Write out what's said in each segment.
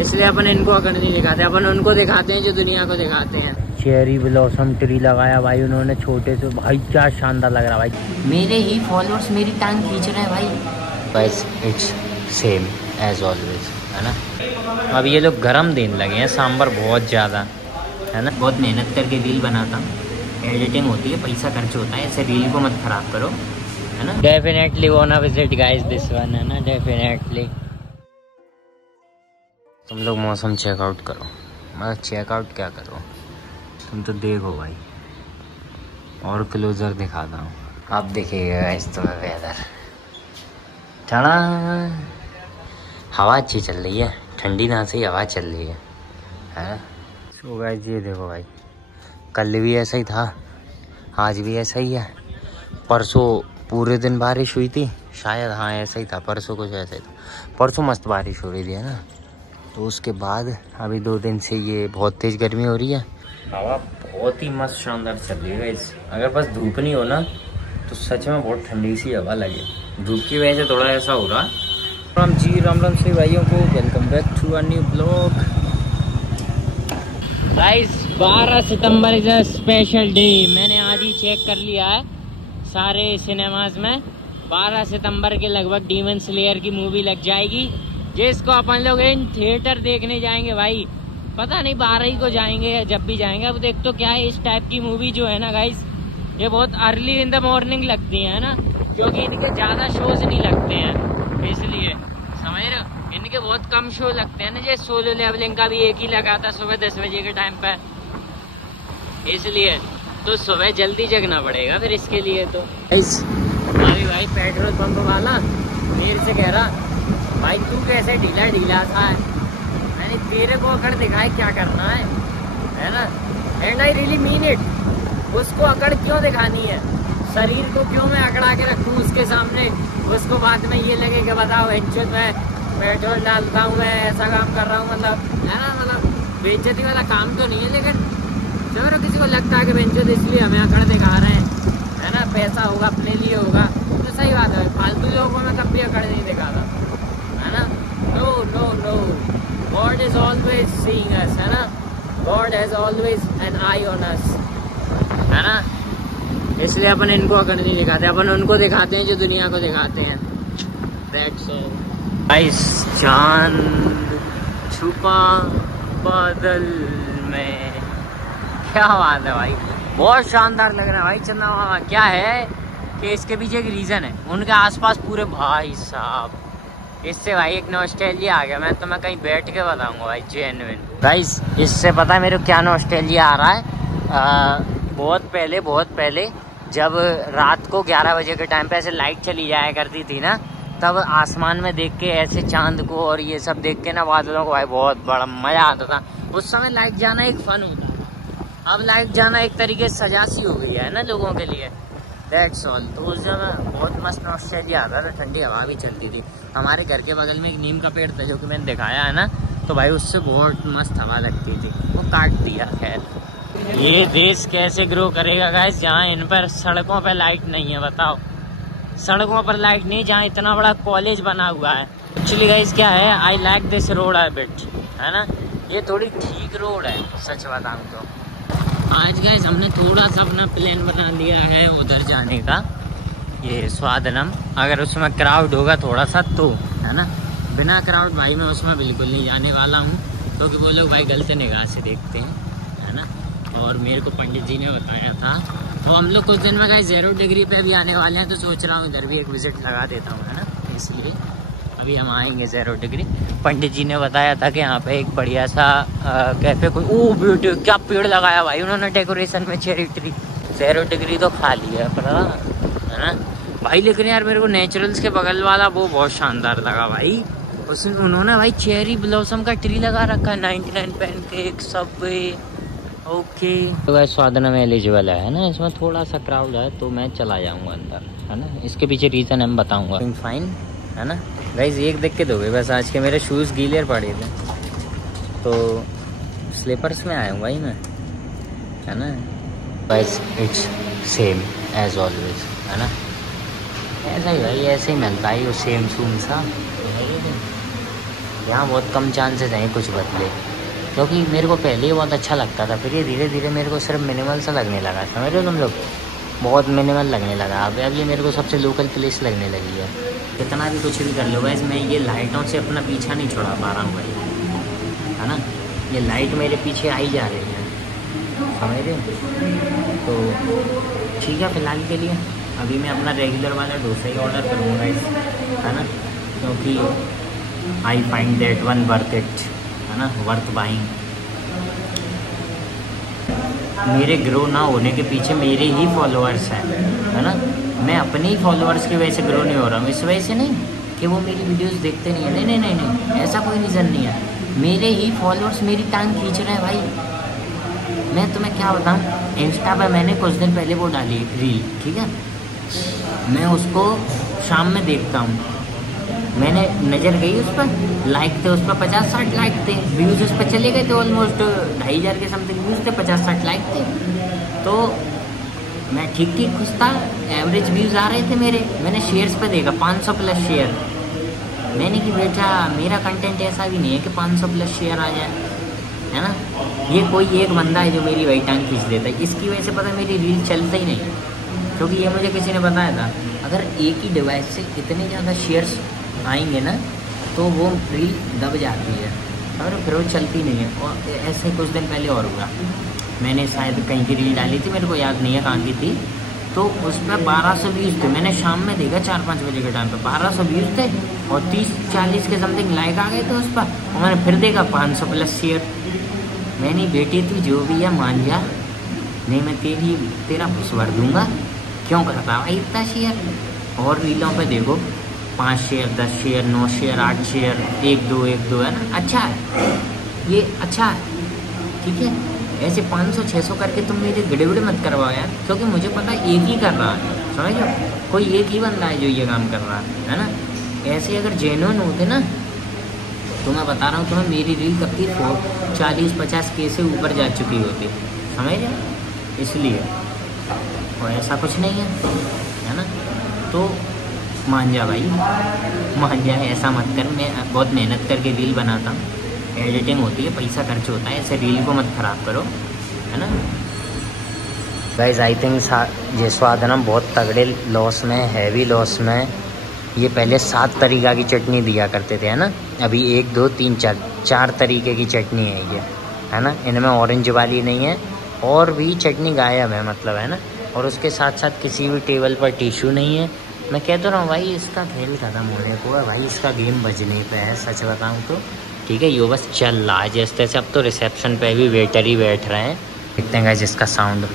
इसलिए अपन इनको अकड़ नहीं दिखाते, अपन उनको दिखाते हैं जो दुनिया को दिखाते हैं। चेरी ब्लॉसम ट्री लगाया भाई उन्होंने छोटे से, भाई क्या शानदार लग रहा है भाई। मेरे ही फॉलोअर्स मेरी टांग खींच रहे हैं भाई। बस इट्स सेम एज ऑलवेज, है ना। अब ये लोग गरम देने लगे हैं सांभर बहुत ज़्यादा, है ना। बहुत मेहनत करके रील बनाता हूँ, एडिटिंग होती है, पैसा खर्च होता है, ऐसे रील को मत खराब करो, है ना। Definitely वांना visit guys this one, है ना, डेफिनेटली। तुम लोग मौसम चेकआउट करो, मतलब चेकआउट क्या करो, तुम तो देखो भाई। और क्लोजर दिखाता हूँ, आप देखिएगा गाइस तुम्हें वेदर। ठंडा हवा अच्छी चल रही है, ठंडी ना से हवा चल रही है। सो गाइस ये देखो भाई, कल भी ऐसा ही था, आज भी ऐसा ही है। परसों पूरे दिन बारिश हुई थी शायद, हाँ ऐसा ही था, परसों कुछ ऐसा ही था। परसों मस्त बारिश हो रही थी, है ना। तो उसके बाद अभी 2 दिन से ये बहुत तेज़ गर्मी हो रही है। हवा बहुत ही मस्त शानदार चल रही है गाइस। अगर बस धूप नहीं हो ना तो सच में बहुत ठंडी सी हवा लगे। धूप की वजह से थोड़ा ऐसा हो रहा। राम जी राम राम से भाइयों को, welcome back to a new blog. Guys 12 सितंबर इज़ अ स्पेशल डे। मैंने आज ही चेक कर लिया है सारे सिनेमाज में, 12 सितंबर के लगभग डीमन स्लेयर की मूवी लग जाएगी, जिसको अपन लोग इन थिएटर देखने जाएंगे भाई। पता नहीं 12 ही को जाएंगे या जब भी जाएंगे। अब देख तो क्या है, इस टाइप की मूवी जो है ना गाइस, ये बहुत अर्ली इन द मॉर्निंग लगती है ना, क्योंकि इनके ज़्यादा शोज नहीं लगते हैं, इसलिए समझ रहे हो। इनके बहुत कम शो लगते हैं ना, जैसे सोलो लेवलिंग का भी एक ही लगा था सुबह 10 बजे के टाइम पे, इसलिए तो सुबह जल्दी जगना पड़ेगा फिर इसके लिए। तो अभी भाई पेट्रोल पंप वाला मेरे से कह रहा, भाई तू कैसे ढीला ढीला था है, मैंने तेरे को अकड़ दिखाए क्या करना है ना। And I really mean it. उसको अकड़ क्यों दिखानी है, शरीर को क्यों मैं अकड़ा के रखूँ उसके सामने, उसको बाद में ये लगे कि बताओ बेंचो मैं पेट्रोल डालता हूँ, मैं ऐसा काम कर रहा हूँ, मतलब है ना, मतलब बेइज्जती वाला काम तो नहीं है। लेकिन जब किसी को लगता है कि बेंचो इसलिए हमें अकड़ दिखा रहे हैं, है ना, पैसा होगा अपने लिए होगा, तो सही बात है। फालतू लोगों को मैं कभी अकड़ नहीं दिखाता, है ना। No no no, God is always seeing us, है ना। God has always an eye on us, है ना। इसलिए अपन इनको अकड़ नहीं दिखाते, अपन उनको दिखाते हैं जो दुनिया को दिखाते हैं। That's all guys. चांद छुपा बादल में, क्या बात है भाई, बहुत शानदार लग रहा है भाई चंदा मामा। क्या है कि इसके पीछे एक रीज़न है, उनके आसपास पूरे, भाई साहब इससे भाई एक नॉस्टैल्जिया आ गया। मैं तुम्हें कहीं बैठ के बताऊंगा भाई, जेन्युइन गाइस। इससे पता है मेरे को क्या नॉस्टैल्जिया आ रहा है। बहुत पहले जब रात को 11 बजे के टाइम पे ऐसे लाइट चली जाया करती थी ना, तब आसमान में देख के ऐसे चांद को और ये सब देख के ना बादलों को, भाई बहुत बड़ा मज़ा आता था। उस समय लाइट जाना एक फन होता था, अब लाइट जाना एक तरीके से सजा सी हो गई है ना लोगों के लिए। That's all. तो उस समय बहुत मस्त नॉस्टैल्जिया आता था, ठंडी हवा भी चलती थी। हमारे घर के बगल में एक नीम का पेड़ था जो कि मैंने दिखाया है ना, तो भाई उससे बहुत मस्त हवा लगती थी, वो काट दिया। खैर ये देश कैसे ग्रो करेगा गाइस, जहाँ इन पर सड़कों पर लाइट नहीं है। बताओ, सड़कों पर लाइट नहीं, जहाँ इतना बड़ा कॉलेज बना हुआ है। एक्चुअली गाइस क्या है, आई लाइक दिस रोड है बिट, है ना। ये थोड़ी ठीक रोड है सच बताऊँ तो। आज गाइस हमने थोड़ा सा अपना प्लान बना लिया है उधर जाने का, ये स्वादनम। अगर उसमें क्राउड होगा थोड़ा सा तो, है ना। बिना क्राउड भाई मैं उसमें बिल्कुल नहीं जाने वाला हूँ, क्योंकि वो लोग भाई गलत निगाह से देखते हैं, है ना। और मेरे को पंडित जी ने बताया था, तो हम लोग कुछ दिन में गाइस 0 डिग्री पे भी आने वाले हैं, तो सोच रहा हूँ इधर भी एक विजिट लगा देता हूँ, है ना। इसलिए अभी हम आएंगे 0 डिग्री। पंडित जी ने बताया था कि यहाँ पे एक बढ़िया सा कैफे, कोई ओ ब्यूटी, क्या पेड़ लगाया भाई उन्होंने डेकोरेशन में, चेरी ट्री। 0 डिग्री तो खाली है पर, है ना भाई। लेकिन यार मेरे को नेचुरल्स के बगल वाला वो बहुत शानदार लगा भाई। उसमें उन्होंने भाई चेरी ब्लॉसम का ट्री लगा रखा है, 99 पैनकेक सबवे। ओके तो भाई स्वादनम एलिजिबल है ना, इसमें थोड़ा सा क्राउड है तो मैं चला जाऊँगा अंदर, है ना। इसके पीछे रीज़न हम बताऊँगा। फाइन, है ना गाइस। एक देख के दोगे बस, आज के मेरे शूज़ गीले पड़े थे तो स्लीपर्स में आया हूँ भाई मैं, है ना। Guys it's same as always, है ना। ऐसा ही भाई, ऐसे ही मिलता है वो सेम सूम सा। यहाँ बहुत कम चांसेस हैं कुछ बदले, क्योंकि मेरे को पहले ही बहुत अच्छा लगता था, फिर ये धीरे धीरे मेरे को सिर्फ मिनिमल सा लगने लगा, समझ रहे हो तुम लोग, बहुत मिनिमल लगने लगा। अब ये मेरे को सबसे लोकल प्लेस लगने लगी है। कितना भी कुछ भी कर लो गाइस, मैं ये लाइटों से अपना पीछा नहीं छोड़ा पा रहा हूँ भाई, है ना। ये लाइट मेरे पीछे आई जा रही है, समझ रहे हो। तो ठीक है, फ़िलहाल के लिए अभी मैं अपना रेगुलर वाला डोसा ही ऑर्डर करूँगा इस, है ना, क्योंकि I find that one worth it, है ना, वर्थ बाइंग। मेरे ग्रो ना होने के पीछे मेरे ही फॉलोअर्स हैं, है ना। मैं अपने ही फॉलोअर्स की वजह से ग्रो नहीं हो रहा हूँ, इस वजह से नहीं कि वो मेरी वीडियोस देखते नहीं है, नहीं नहीं नहीं नहीं, ऐसा कोई रीज़न नहीं है। मेरे ही फॉलोअर्स मेरी टांग खींच रहे हैं भाई। मैं तुम्हें क्या बताऊँ, इंस्टा पर मैंने कुछ दिन पहले वो डाली रील, ठीक है, मैं उसको शाम में देखता हूँ, मैंने नज़र गई उस पर, लाइक थे उस पर 50-60 लाइक थे, व्यूज़ उस पर चले गए थे ऑलमोस्ट 2500 के समथिंग व्यूज़ थे, 50-60 लाइक थे। तो मैं ठीक ठीक खुश था, एवरेज व्यूज़ आ रहे थे मेरे। मैंने शेयर्स पे देखा 500 प्लस शेयर। मैंने कि बेटा मेरा कंटेंट ऐसा भी नहीं है कि 500 प्लस शेयर आ जाए, है ना। ये कोई एक बंदा है जो मेरी वही टांग खींच देता है, इसकी वजह से पता है मेरी रील चलता ही नहीं है, क्योंकि ये मुझे किसी ने बताया था, अगर एक ही डिवाइस से इतने ज़्यादा शेयर्स आएंगे ना तो वो रील दब जाती है और फिर वो चलती नहीं है। और ऐसे कुछ दिन पहले और हुआ, मैंने शायद कहीं की रील डाली थी, मेरे को याद नहीं है कहाँ की थी, तो उस पर 1200 व्यूज़ थे। मैंने शाम में देखा 4-5 बजे के टाइम पे 1200 व्यूज़ थे और 30-40 के समथिंग लाइक आ गए थे उस पर। और मैंने फिर देखा 500 प्लस शेयर। मैंने बेटी तू जो भी है मान जा, नहीं मैं तेरा भुसवर दूंगा, क्यों करता भाई इतना शेयर। और रीलों पे देखो 5 शेयर, 10 शेयर, 9 शेयर, 8 शेयर, 1-2 है ना, अच्छा है, ये अच्छा है, ठीक है। ऐसे 500-600 करके तुम मेरे गिड़े मत करवाओ यार, क्योंकि मुझे पता है एक ही कर रहा है, समझ लो, कोई एक ही बंदा है जो ये काम कर रहा है ना। ऐसे अगर जेन्युइन होते ना तो मैं बता रहा हूँ तुम्हें, मेरी रील कब की 40-50 के से ऊपर जा चुकी होती, समझ रहे, इसलिए। और ऐसा कुछ नहीं है ना। तो मान जा भाई, मान जा, ऐसा मत कर। मैं बहुत मेहनत करके रील बनाता हूँ, एडिटिंग होती है, पैसा खर्च होता है, ऐसे रील को मत ख़राब करो, है ना। गाइस आई थिंक ये स्वाद है ना बहुत तगड़े लॉस में, हैवी लॉस में। ये पहले 7 तरीक़ा की चटनी दिया करते थे, है ना, अभी 1, 2, 3, 4 तरीके की चटनी है ये, है ना। इनमें ऑरेंज वाली नहीं है, और भी चटनी गायब है, मतलब, है ना। और उसके साथ साथ किसी भी टेबल पर टिश्यू नहीं है। मैं कह तो रहा हूँ भाई, इसका खेल ख़त्म होने को है भाई, इसका गेम बजने पे है, सच बताऊँ तो, ठीक है। यो बस चल रहा है जैसे तैसे। अब तो रिसेप्शन पे भी वेटर ही बैठ रहे हैं, देखते हैं गाइस इसका साउंड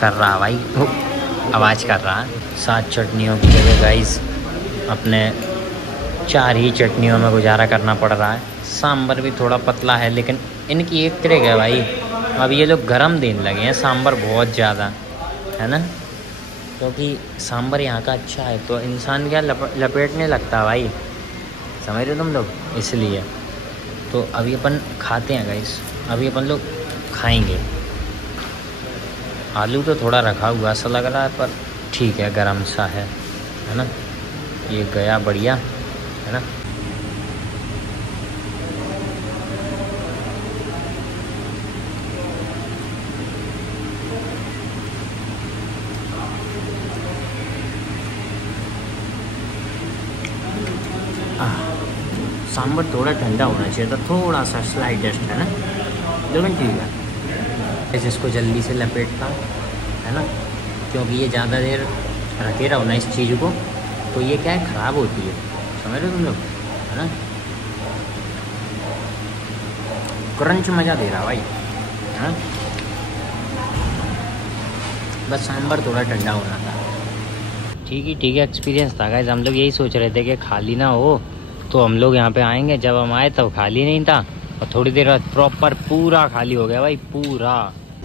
कर रहा है भाई, आवाज़ कर रहा है। 7 चटनियों की जगह गाइस अपने 4 ही चटनियों में गुजारा करना पड़ रहा है। सांभर भी थोड़ा पतला है, लेकिन इनकी एक तरह है भाई। अब ये लोग गरम देने लगे हैं सांभर बहुत ज़्यादा, है ना, क्योंकि सांभर यहाँ का अच्छा है तो इंसान क्या लपेटने लगता है भाई, समझ रहे हो तुम लोग, इसलिए। तो अभी अपन खाते हैं गाइस, अभी अपन लोग खाएंगे। आलू तो थोड़ा रखा हुआ सा लग रहा है, पर ठीक है, गरम सा है ना। ये गया बढ़िया, है ना। सांभर थोड़ा ठंडा होना चाहिए था, थोड़ा सा स्लाइटेस्ट, है ना, लेकिन ठीक है। इसको जल्दी से लपेटता हूँ, है ना, क्योंकि ये ज़्यादा देर रखे रहो ना इस चीज़ को तो ये क्या है, ख़राब होती है, समझ रहे हो तुम लोग, है ना। क्रंच मज़ा दे रहा भाई, है। बस सांभर थोड़ा ठंडा होना था। ठीक है, एक्सपीरियंस था गाइस। हम लोग यही सोच रहे थे कि खाली ना हो तो हम लोग यहाँ पे आएंगे, जब हम आए तब खाली नहीं था, और थोड़ी देर बाद प्रॉपर पूरा खाली हो गया भाई, पूरा।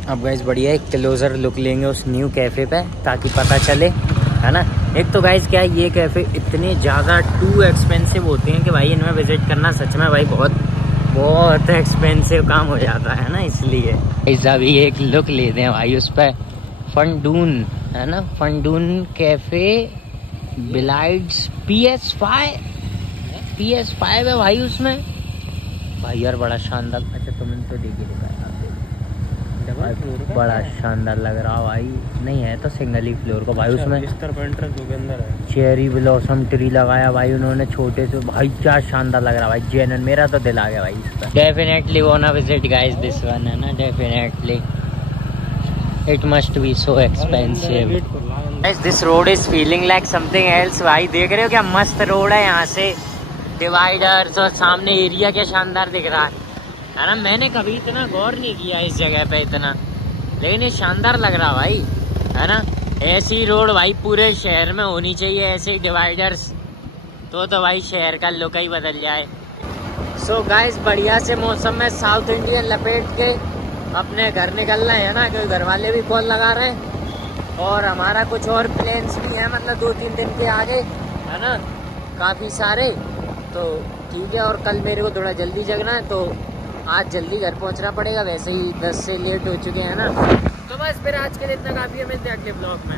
अब गाइस बढ़िया एक क्लोजर लुक लेंगे उस न्यू कैफ़े पे, ताकि पता चले, है ना। एक तो गाइस क्या है, ये कैफ़े इतने ज़्यादा टू एक्सपेंसिव होते हैं कि भाई इनमें विजिट करना सच में भाई बहुत एक्सपेंसिव काम हो जाता है ना, इसलिए। ऐसा भी एक लुक लेते हैं भाई उस पर, फंडून, है ना, फंडून कैफ़े बिलाइड्स PS5 PS5 है भाई उसमें भाई यार, बड़ा शानदार। अच्छा तुमने तो देखी दिखाया, बड़ा शानदार लग रहा भाई। नहीं है तो सिंगल ही फ्लोर का भाई। उसमें अंदर है चेरी ब्लॉसम ट्री लगाया भाई उन्होंने छोटे से भाई, क्या शानदार लग रहा भाई। जेनन मेरा तो दिल आ गया भाई इस पर। Definitely वांना visit guys this one है ना, definitely it must be so expensive. This road is feeling like something else भाई। देख रहे हो क्या मस्त रोड है, यहाँ से डिवाइडर्स और सामने एरिया क्या शानदार दिख रहा है ना। मैंने कभी इतना गौर नहीं किया इस जगह पे इतना, लेकिन ये शानदार लग रहा भाई है ना। ऐसी रोड भाई पूरे शहर में होनी चाहिए, ऐसे डिवाइडर्स, तो भाई शहर का लुक ही बदल जाए। सो गाइस बढ़िया से मौसम में साउथ इंडियन लपेट के अपने घर निकलना है ना, क्योंकि घर वाले भी कॉल लगा रहे हैं और हमारा कुछ और प्लान्स भी है, मतलब 2-3 दिन के आगे है ना, काफ़ी सारे। तो ठीक है, और कल मेरे को थोड़ा जल्दी जगना है, तो आज जल्दी घर पहुंचना पड़ेगा। वैसे ही 10 से लेट हो चुके हैं ना। तो बस फिर आज के लिए इतना काफ़ी है, मिलते हैं अगले ब्लॉग में।